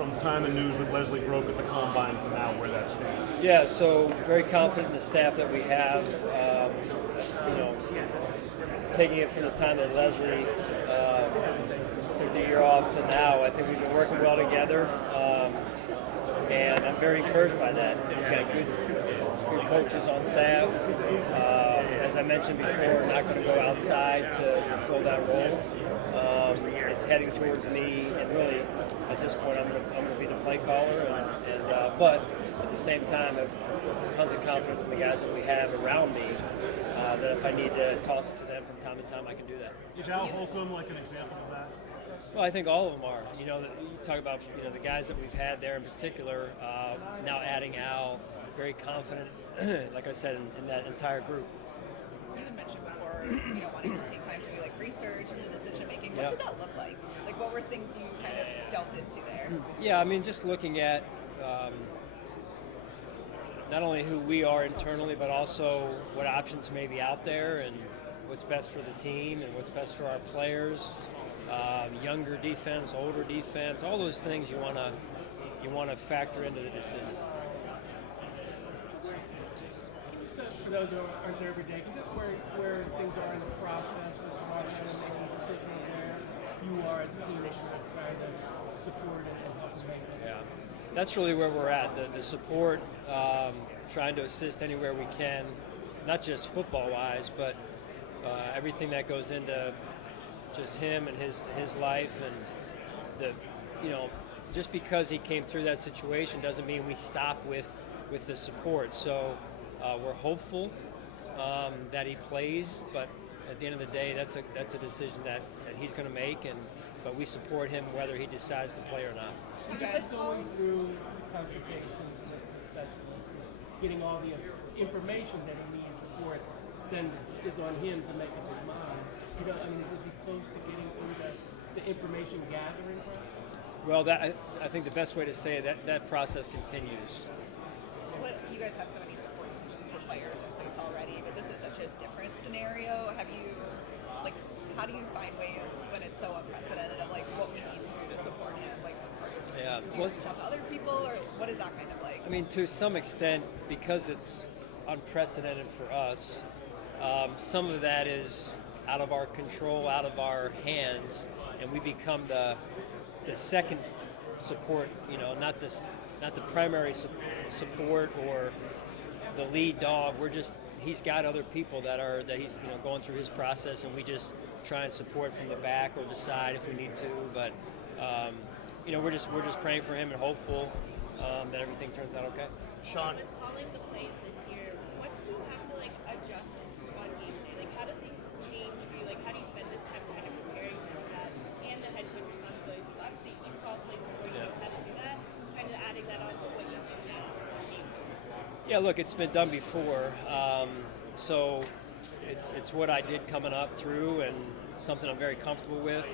from the time the news with Leslie broke at the Combine to now where that stands? Yeah, so very confident in the staff that we have. Taking it from the time that Leslie took the year off to now, I think we've been working well together, and I'm very encouraged by that. We've got good coaches on staff. As I mentioned before, not going to go outside to fill that role. It's heading towards me, and really, at this point, I'm going to be the play caller. But at the same time, I have tons of confidence in the guys that we have around me. That if I need to toss it to them from time to time, I can do that. Is Al Holcomb like an example of that? Well, I think all of them are. You talk about the guys that we've had there in particular. Now adding Al, very confident, like I said, in that entire group. You had mentioned before, wanting to take time to do like research and the decision making. What did that look like? Like, what were things you kind of delved into there? Yeah, I mean, just looking at not only who we are internally, but also what options may be out there and what's best for the team and what's best for our players. Younger defense, older defense, all those things you want to factor into the decision. So for those who aren't there every day, just where things are in the process with making a decision where you are as a team trying to support and help them make that. Yeah, that's really where we're at. The support, trying to assist anywhere we can, not just football-wise, but everything that goes into just him and his life, and just because he came through that situation doesn't mean we stop with the support. So we're hopeful that he plays, but at the end of the day, that's a decision that he's going to make, but we support him whether he decides to play or not. You guys going through consultations with specialists, getting all the information that he needs, reports, then is on him to make up his mind. Is he close to getting through the information gathering process? Well, I think the best way to say it, that process continues. You guys have so many support systems for players in place already, but this is such a different scenario. How do you find ways when it's so unprecedented of what we need to do to support him? Do you reach out to other people, or what is that kind of like? I mean, to some extent, because it's unprecedented for us, some of that is out of our control, out of our hands, and we become the second support. Not the primary support or the lead dog. He's got other people that he's going through his process, and we just try and support from the back or the side if we need to. But we're just praying for him and hopeful that everything turns out okay. Sean, with calling the plays this year, what do you have to adjust on game day? How do things change for you? How do you spend this time kind of preparing for that and the head coach responsibilities? Because obviously you've called plays before, you know how to do that. Kind of adding that on to what you do now. Yeah, look, it's been done before, so it's what I did coming up through and something I'm very comfortable with.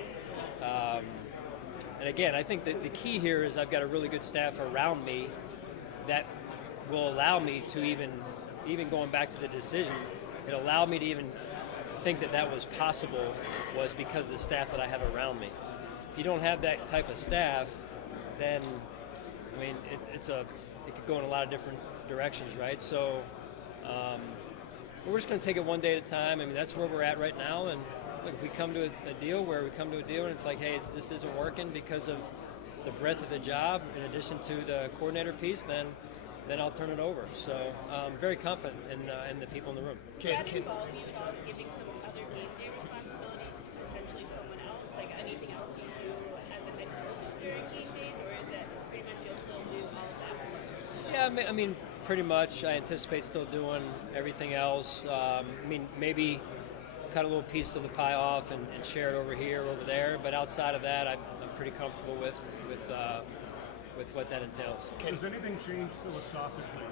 And again, I think that the key here is I've got a really good staff around me that will allow me to even going back to the decision, it allowed me to even think that was possible was because of the staff that I have around me. If you don't have that type of staff, then I mean it could go in a lot of different directions, right? So we're just going to take it one day at a time. I mean, that's where we're at right now. And look, if we come to a deal and it's like, hey, this isn't working because of the breadth of the job, in addition to the coordinator piece, then I'll turn it over. So I'm very confident in the people in the room. Does that involve giving some other game day responsibilities to potentially someone else? Anything else you do as a head coach during game days, or is it pretty much you'll still do all of that? Yeah, I mean, pretty much. I anticipate still doing everything else. Maybe cut a little piece of the pie off and share it over here, over there. But outside of that, I'm pretty comfortable with what that entails. Does anything change philosophically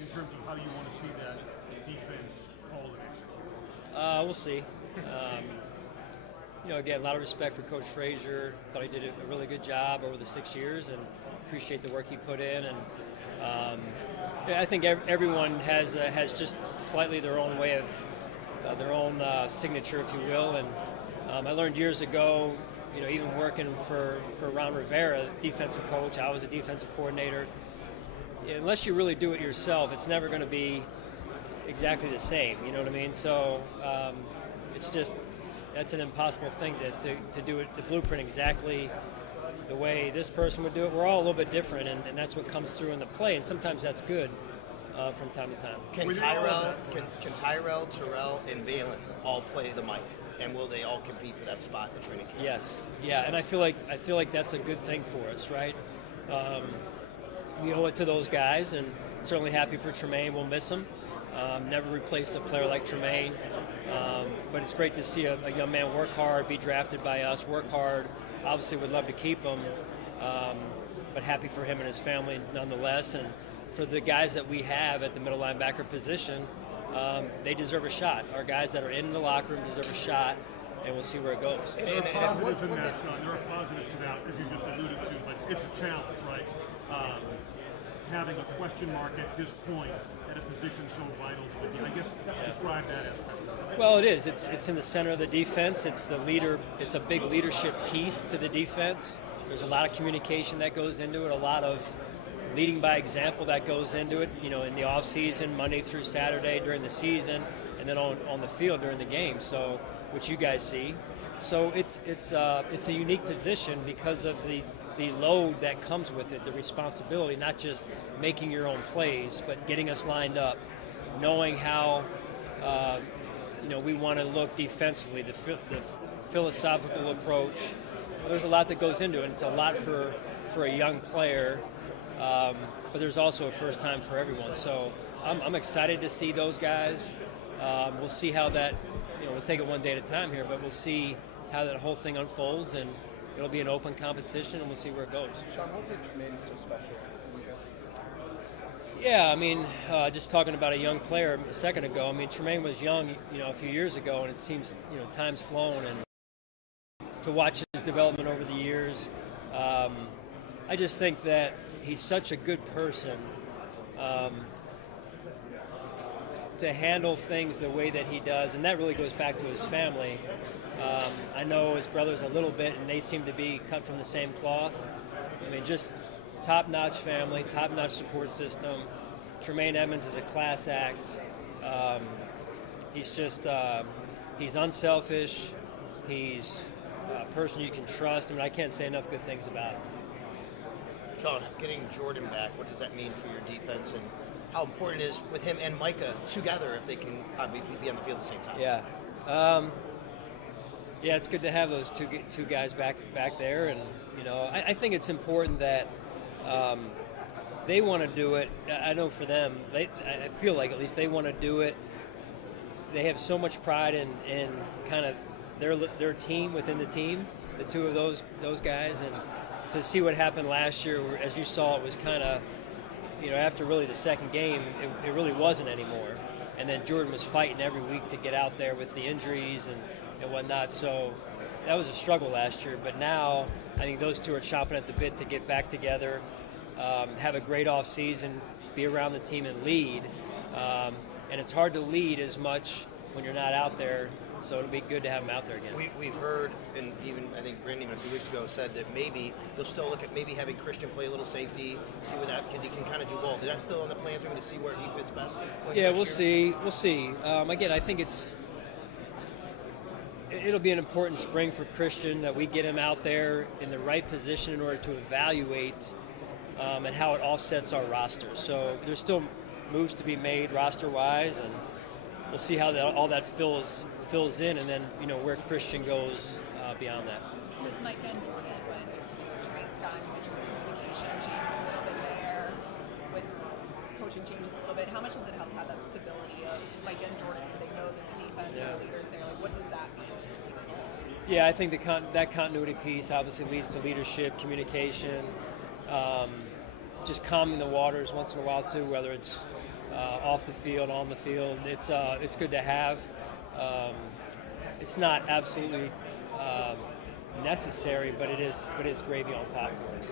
in terms of how you want to see that defense called and executed? We'll see. Again, a lot of respect for Coach Frazier. Thought he did a really good job over the 6 years, and appreciate the work he put in. And I think everyone has just slightly their own way of their own signature, if you will. And I learned years ago, even working for Ron Rivera, defensive coach, I was a defensive coordinator. Unless you really do it yourself, it's never going to be exactly the same. You know what I mean? So it's just that's an impossible thing to do it, the blueprint exactly the way this person would do it. We're all a little bit different, and that's what comes through in the play, and sometimes that's good from time to time. Can Tyrell, Terrell, and Balin all play the mic, and will they all compete for that spot in the training camp? Yes, yeah, and I feel like that's a good thing for us, right? We owe it to those guys, and certainly happy for Tremaine. We'll miss him. Never replace a player like Tremaine, but it's great to see a young man work hard, be drafted by us, work hard. Obviously, would love to keep him, but happy for him and his family nonetheless. And for the guys that we have at the middle linebacker position, they deserve a shot. Our guys that are in the locker room deserve a shot, and we'll see where it goes. There are positives in that, Sean. There are positives to that, as you just alluded to, but it's a challenge, right? Having a question mark at this point at a position so vital to the team. I guess describe that aspect. Well, it is. It's in the center of the defense. It's the leader. It's a big leadership piece to the defense. There's a lot of communication that goes into it, a lot of leading by example that goes into it, in the off season, Monday through Saturday during the season, and then on the field during the game, so which you guys see. So it's a unique position because of the load that comes with it, the responsibility, not just making your own plays, but getting us lined up, knowing how we want to look defensively, the philosophical approach. There's a lot that goes into it. It's a lot for a young player, but there's also a first time for everyone. So I'm excited to see those guys. We'll see how that, we'll take it one day at a time here, but we'll see how that whole thing unfolds, and it'll be an open competition, and we'll see where it goes. Sean, what made Tremaine so special? Yeah, I mean, just talking about a young player a second ago. I mean, Tremaine was young, a few years ago, and it seems, time's flown, and to watch his development over the years, I just think that he's such a good person to handle things the way that he does, and that really goes back to his family. I know his brothers a little bit, and they seem to be cut from the same cloth. I mean, just top-notch family, top-notch support system. Tremaine Edmonds is a class act. He's just, he's unselfish. He's a person you can trust. I mean, I can't say enough good things about him. Sean, getting Jordan back, what does that mean for your defense, and how important it is with him and Micah together if they can be on the field at the same time? Yeah. Yeah, it's good to have those two guys back there, and I think it's important that they want to do it. I know for them, I feel like at least they want to do it. They have so much pride in kind of their team within the team, the two of those guys, and to see what happened last year, as you saw, it was kind of, after really the second game, it really wasn't anymore. And then Jordan was fighting every week to get out there with the injuries and whatnot. So that was a struggle last year. But now I think those two are chomping at the bit to get back together, have a great off season, be around the team and lead. And it's hard to lead as much when you're not out there. So it'll be good to have them out there again. We've heard, and even I think Brandon a few weeks ago said that maybe they'll still look at maybe having Christian play a little safety, see what that, because he can kind of do both. Is that still on the plans? Maybe to see where he fits best? Yeah, we'll see. We'll see. Again, I think it'll be an important spring for Christian that we get him out there in the right position in order to evaluate and how it offsets our roster. So there's still moves to be made roster-wise, and we'll see how all that fills in, and then where Christian goes beyond that. With Mike and Jordan, when Tremaine's gone, communication changes a little bit there, with coaching changes a little bit, how much does it help to have that stability of Mike and Jordan so they know this defense and the leaders there? Like, what does that mean to the team as a whole? Yeah, I think that continuity piece obviously leads to leadership, communication, just calming the waters once in a while too, whether it's off the field, on the field. It's good to have. It's not absolutely necessary, but it is gravy on top for us.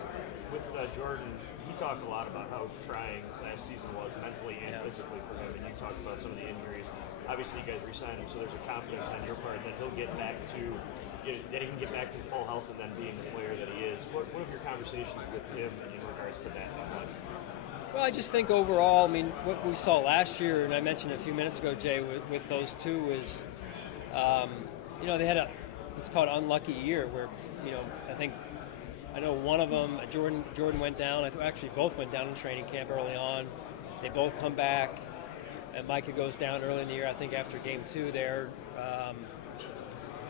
with Jordan, he talked a lot about how trying last season was mentally and physically for him, and you talked about some of the injuries. Obviously, you guys re-signed him, so there's a confidence on your part that he'll get back to, that he can get back to full health and then being the player that he is. What have your conversations with him in regards to that? Well, I just think overall, I mean, what we saw last year, and I mentioned a few minutes ago, Jay, with those two is, they had it's called unlucky year where, I know one of them, Jordan went down. Actually, both went down in training camp early on. They both come back, and Micah goes down early in the year, I think after game 2 there.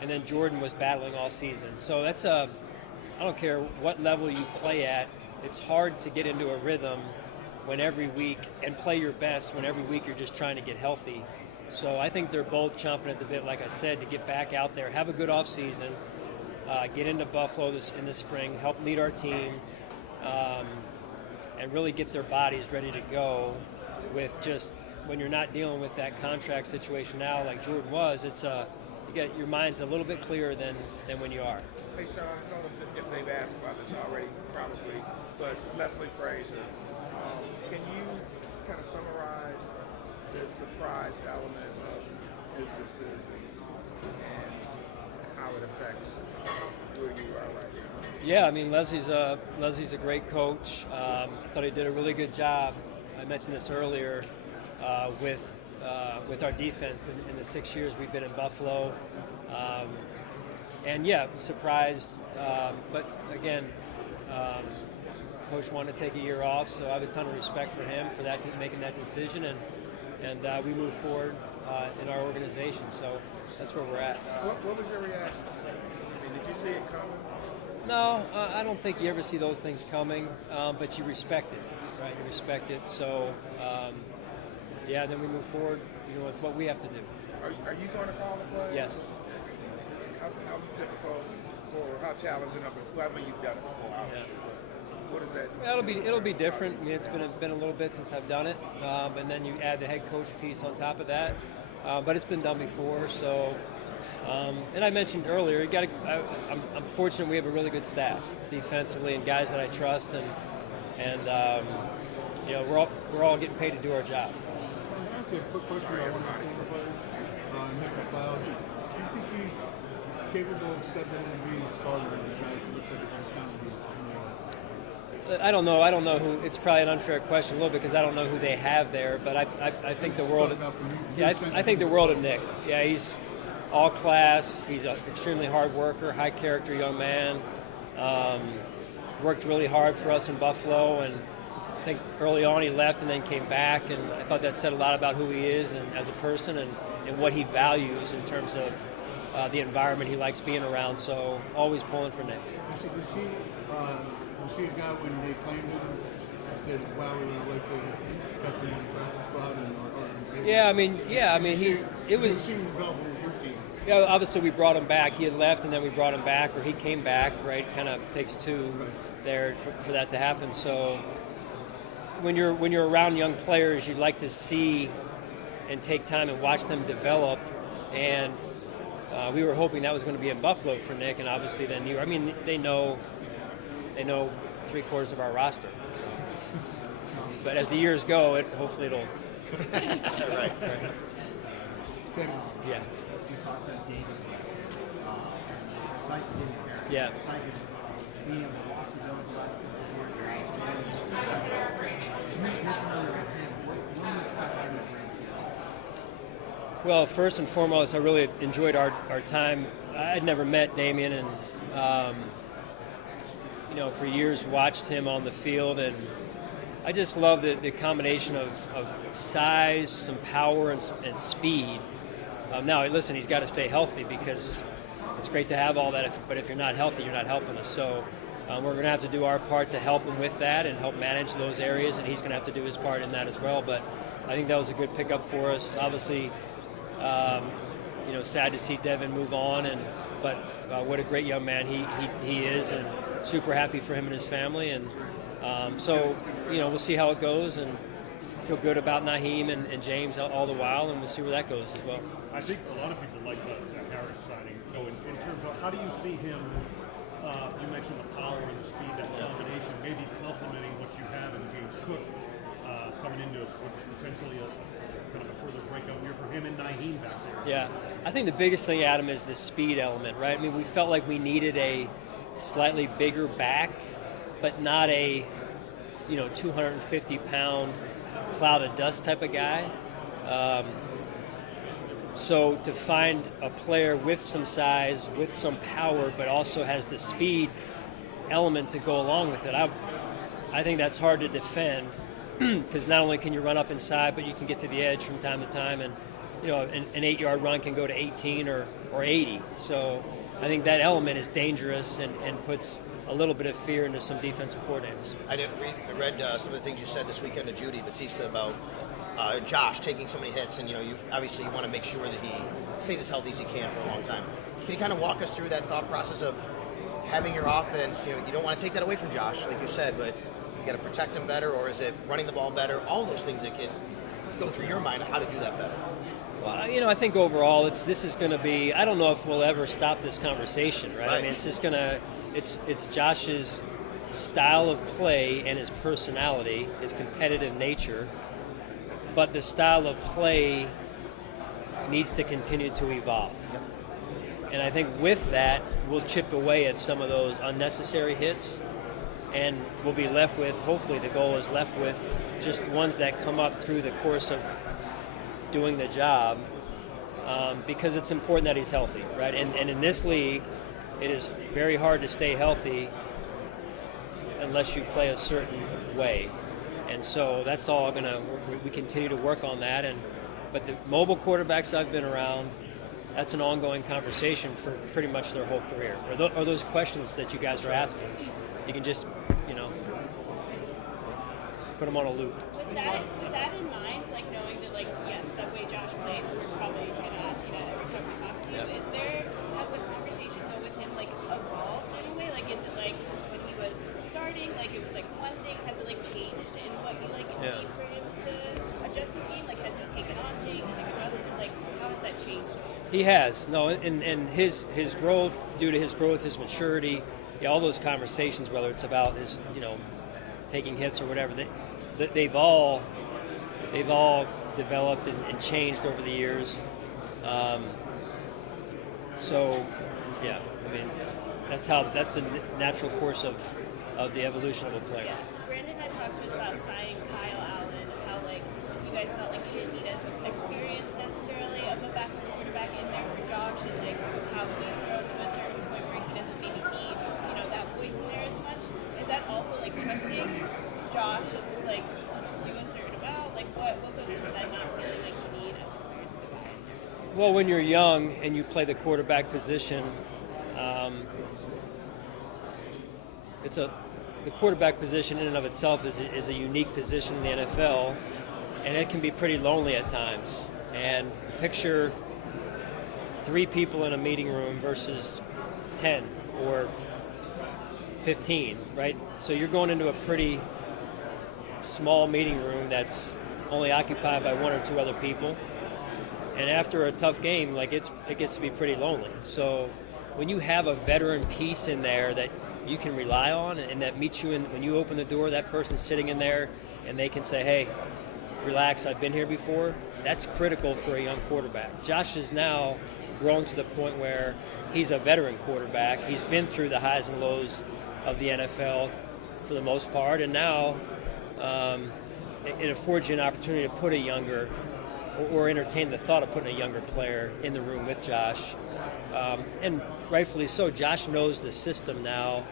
And then Jordan was battling all season. So that's I don't care what level you play at, it's hard to get into a rhythm when every week, and play your best when every week you're just trying to get healthy. So I think they're both chomping at the bit, like I said, to get back out there, have a good off season, get into Buffalo in the spring, help lead our team, and really get their bodies ready to go. With just when you're not dealing with that contract situation now, like Jordan was, it's you get your mind's a little bit clearer than when you are. Hey Sean, I don't know if they've asked about this already, probably, but Leslie Frazier, can you kind of summarize the surprise element of his decision and how it affects where you are right now? Yeah, I mean, Leslie's a great coach. I thought he did a really good job. I mentioned this earlier with our defense in the 6 years we've been in Buffalo. And yeah, surprised. But again, Coach wanted to take a year off, so I have a ton of respect for him for that, making that decision, and we move forward in our organization. So that's where we're at. What was your reaction to that? I mean, did you see it coming? No, I don't think you ever see those things coming, but you respect it, right? You respect it. So, then we move forward, with what we have to do. Are you going to call the play? Yes. How difficult or how challenging of it? Well, I mean, you've done it before, obviously. Yeah. What is that? It'll be different. I mean, it's been a little bit since I've done it, and then you add the head coach piece on top of that. But it's been done before, so. And I mentioned earlier, I'm fortunate we have a really good staff defensively and guys that I trust, and we're all getting paid to do our job. Okay, quick question. I want to say about Nick McLeod. Do you think he's capable of stepping in and being a starter in the guys who looks like they're going to be? I don't know. I don't know who. It's probably an unfair question a little bit because I don't know who they have there. But I think the world. I think the world of Nick. Yeah, he's all class. He's an extremely hard worker, high character young man. Worked really hard for us in Buffalo, and I think early on he left and then came back, and I thought that said a lot about who he is and as a person and what he values in terms of the environment he likes being around. So always pulling for Nick. Was he a guy when they claimed him? I said, "Wow, we would like to cut him on the practice squad." Yeah, obviously we brought him back. He had left, and then we brought him back, or he came back. Right, kind of takes two there for that to happen. So when you're around young players, you like to see and take time and watch them develop. And we were hoping that was going to be in Buffalo for Nick, and obviously then they know 3/4 of our roster. So. But as the years go, hopefully it'll. Right. Yeah. You talked to David, excited getting there. Yeah. Excited being able to watch the Bills the last couple of years. You're familiar with him. What do you expect him to bring to you? Well, first and foremost, I really enjoyed our time. I had never met Damien, and for years watched him on the field, and I just love the combination of size, some power, and speed. Now, listen, he's got to stay healthy because it's great to have all that, but if you're not healthy, you're not helping us. So we're going to have to do our part to help him with that and help manage those areas, and he's going to have to do his part in that as well. But I think that was a good pickup for us. Obviously, sad to see Devin move on, but what a great young man he is, and super happy for him and his family. And so we'll see how it goes, and feel good about Naheem and James all the while, and we'll see where that goes as well. I think a lot of people like the Harris signing. In terms of how do you see him You mentioned the power and the speed, that combination, maybe complementing what you have in James Cook coming into what's potentially a kind of a further breakout year for him and Naheem back there. Yeah, I think the biggest thing, Adam, is the speed element, right? I mean, we felt like we needed a slightly bigger back, but not a 250-pound cloud of dust type of guy. So to find a player with some size, with some power, but also has the speed element to go along with it, I think that's hard to defend because not only can you run up inside, but you can get to the edge from time to time, and an 8-yard run can go to 18 or 80. So I think that element is dangerous and puts a little bit of fear into some defensive coordinators. I read some of the things you said this weekend to Judy Batista about Josh taking so many hits, and you obviously want to make sure that he stays as healthy as he can for a long time. Can you kind of walk us through that thought process of having your offense? You don't want to take that away from Josh, like you said, but you got to protect him better, or is it running the ball better? All those things that can go through your mind of how to do that better. Well, I think overall, this is going to be. I don't know if we'll ever stop this conversation, right? I mean, it's just going to. It's Josh's style of play and his personality, his competitive nature. But the style of play needs to continue to evolve. And I think with that, we'll chip away at some of those unnecessary hits, and we'll be left with, hopefully the goal is left with, just ones that come up through the course of doing the job, because it's important that he's healthy, right? And in this league, it is very hard to stay healthy unless you play a certain way. And so that's all we continue to work on that. But the mobile quarterbacks I've been around, that's an ongoing conversation for pretty much their whole career. Or those questions that you guys are asking, you can just, put them on a loop. With that in mind, like knowing that, like, yes, that way Josh plays, we're probably going to ask you that every time we talk to you. Yep. Has the conversation though with him like evolved in a way? Like, is it like when he was starting, like it was like one thing? Has it like changed in what you like need for him to adjust his game? Like, has he taken on things, like adjusted? Like, how has that changed? He has. No, and his growth, due to his growth, his maturity, all those conversations, whether it's about his, taking hits or whatever, they've all developed and changed over the years. So, yeah, I mean, that's the natural course of the evolution of a player. Yeah. Brandon had talked to us about signing Kyle Allen and how, like, you guys felt like you didn't need as experience necessarily of a backup quarterback in there for Josh, and like how he's grown to a certain point where he doesn't maybe need, that voice in there as much. Is that also like trusting Josh and like to do a certain amount? Like what goes into that not feeling like you need as experience of a guy? Well, when you're young and you play the quarterback position, the quarterback position in and of itself is a unique position in the NFL, and it can be pretty lonely at times. And picture 3 people in a meeting room versus 10 or 15, right? So you're going into a pretty small meeting room that's only occupied by 1 or 2 other people. And after a tough game, like it gets to be pretty lonely. So when you have a veteran piece in there that you can rely on and that meets you when you open the door, that person's sitting in there and they can say, hey, relax, I've been here before. That's critical for a young quarterback. Josh is now grown to the point where he's a veteran quarterback. He's been through the highs and lows of the NFL for the most part, and now it affords you an opportunity to put a younger or entertain the thought of putting a younger player in the room with Josh. And rightfully so, Josh knows the system now,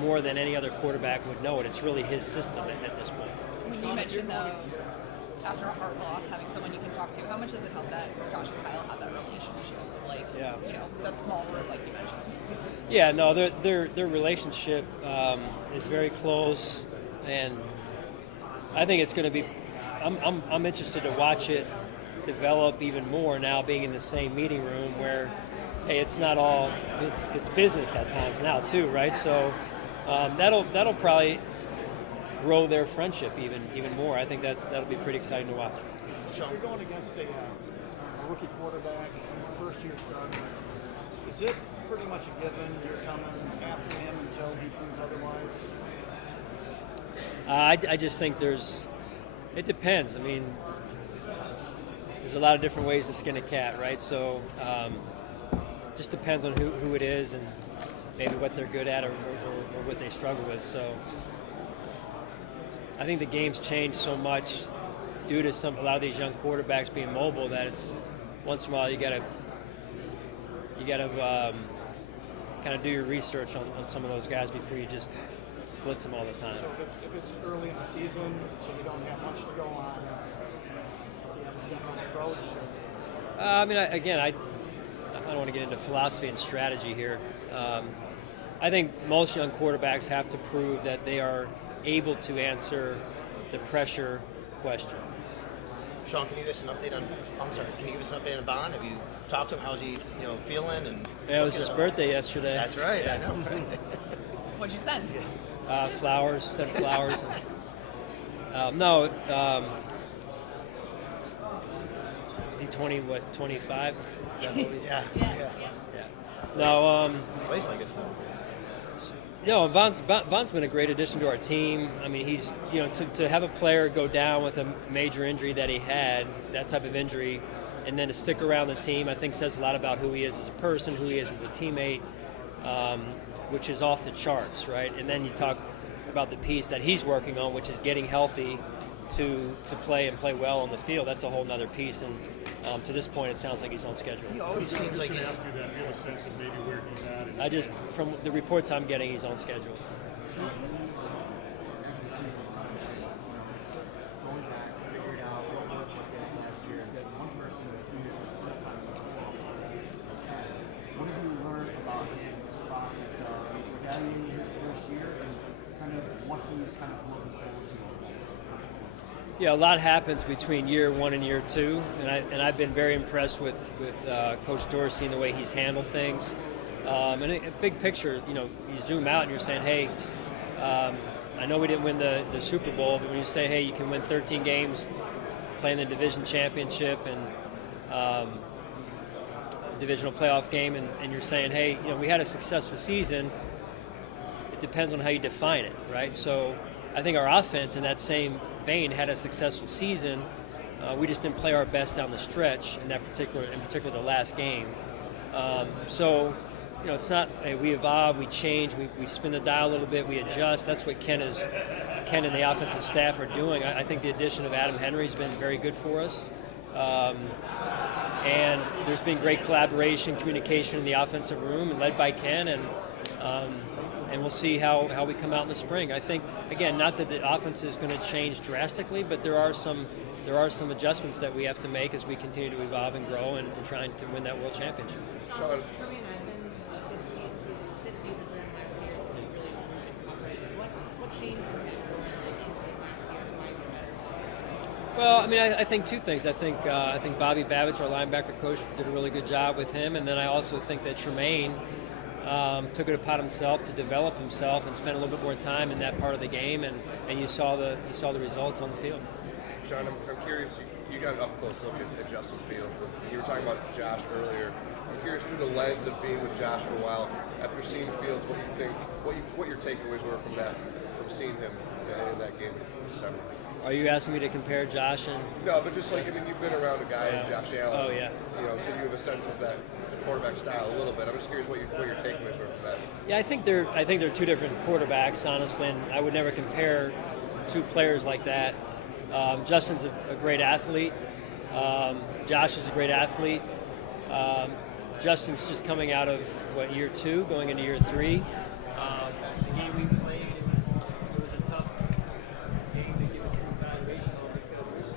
more than any other quarterback would know it. It's really his system at this point. I mean, you mentioned, though, after a hard loss, having someone you can talk to. How much does it help that Josh and Kyle have that relationship? Like, that small room, like you mentioned. Yeah, no, their relationship is very close, and I think it's going to be. I'm interested to watch it develop even more now, being in the same meeting room where, hey, it's not all it's business at times now too, right? So that'll probably grow their friendship even more. I think that'll be pretty exciting to watch. Sean, you're going against a rookie quarterback, first year starter. Is it pretty much a given you're coming after him until he proves otherwise? I just think it depends. I mean, there's a lot of different ways to skin a cat, right? So just depends on who it is and maybe what they're good at or what they struggle with. So I think the game's changed so much due to a lot of these young quarterbacks being mobile that it's once in a while you gotta kind of do your research on some of those guys before you just blitz them all the time. So if it's early in the season, so you don't have much to go on, do you have a general approach? I mean, I don't want to get into philosophy and strategy here. I think most young quarterbacks have to prove that they are able to answer the pressure question. Sean, can you give us an update on? I'm sorry. Can you give us an update on Vaughn? Have you talked to him? How's he, feeling? And yeah, it was his birthday yesterday. That's right. I know. What'd you send? Flowers. Sent flowers. No. Is he 20? What? 25? Is that what he's, yeah. No. Plays like it's though. Vaughn's been a great addition to our team. I mean, he's, to have a player go down with a major injury that he had, that type of injury, and then to stick around the team, I think says a lot about who he is as a person, who he is as a teammate, which is off the charts, right? And then you talk about the piece that he's working on, which is getting healthy to play and play well on the field. That's a whole nother piece, and to this point, it sounds like he's on schedule. He always seems like he's. Ask you that. Do you have a sense of maybe where he's at? From the reports I'm getting, he's on schedule. Going back, figuring out what worked last year, that one person or two different sometimes. What have you learned about him in this process of evaluating his first year and kind of what he's kind of looking forward to? Yeah, a lot happens between year one and year two, and I've been very impressed with Coach Dorsey and the way he's handled things. And a big picture, you zoom out and you're saying, hey, I know we didn't win the Super Bowl, but when you say, hey, you can win 13 games, playing the division championship and divisional playoff game, and you're saying, hey, we had a successful season. It depends on how you define it, right? So I think our offense in that same vein had a successful season. We just didn't play our best down the stretch in particular the last game. It's not we evolve, we change, we spin the dial a little bit, we adjust. That's what Ken and the offensive staff are doing. I think the addition of Adam Henry has been very good for us. And there's been great collaboration, communication in the offensive room, and led by Ken, and we'll see how we come out in the spring. I think, again, not that the offense is going to change drastically, but there are some adjustments that we have to make as we continue to evolve and grow and trying to win that world championship. Sean, Well, I mean, I think two things. I think Bobby Babbage, our linebacker coach, did a really good job with him, and then I also think that Tremaine took it upon himself to develop himself and spend a little bit more time in that part of the game, and you saw the results on the field. Sean, I'm curious. You got an up close look at Justin Fields, and you were talking about Josh earlier. I'm curious through the lens of being with Josh for a while. After seeing Fields, what you think? What your takeaways were from seeing him in that game in December? Are you asking me to compare Josh and? No, but just like you've been around a guy, Josh Allen. Oh yeah. So you have a sense of that quarterback style a little bit. I'm just curious what your takeaways were from that. Yeah, I think they're two different quarterbacks, honestly, and I would never compare two players like that. Justin's a great athlete. Josh is a great athlete. Justin's just coming out of year 2, going into year 3. The game we played, it was a tough game to give a true evaluation on because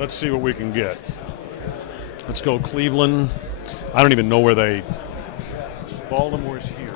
Let's see what we can get. Let's go Cleveland. I don't even know where Baltimore's here.